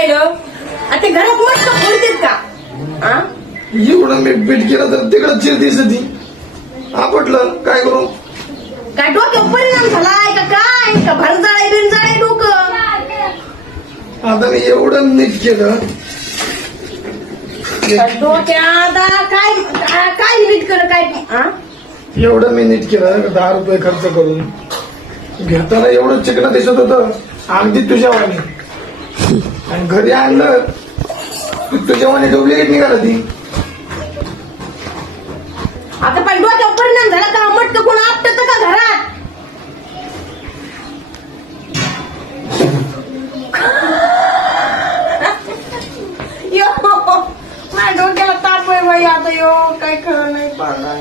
राहिलं आता घरात मस्त बोलतेत का हा? एवढं मीठ केलं तर तिकडं चिर दिसती आपटलं काय करू काय डोक्यावर परिणाम झालाय का काय का भरजाळे बिरजाळे डोकं आता मी एवढं नीट केलं डोक्यात काय काय नीट कर काय हा? एवढं मी नीट केलं 10 रुपये खर्च करून घेताना एवढं चिकन दिसत होतं अगदी तुझ्या वाणी आणि घरी आणलं तुझ्या वाणी डुप्लिकेट निघाला ती आता पण डोक्यावर परिणाम झाला का मटक कोण आपटत का घरात यो माझ्या डोक्याला ताप आहे बाई आता यो काय खरं नाही पडणार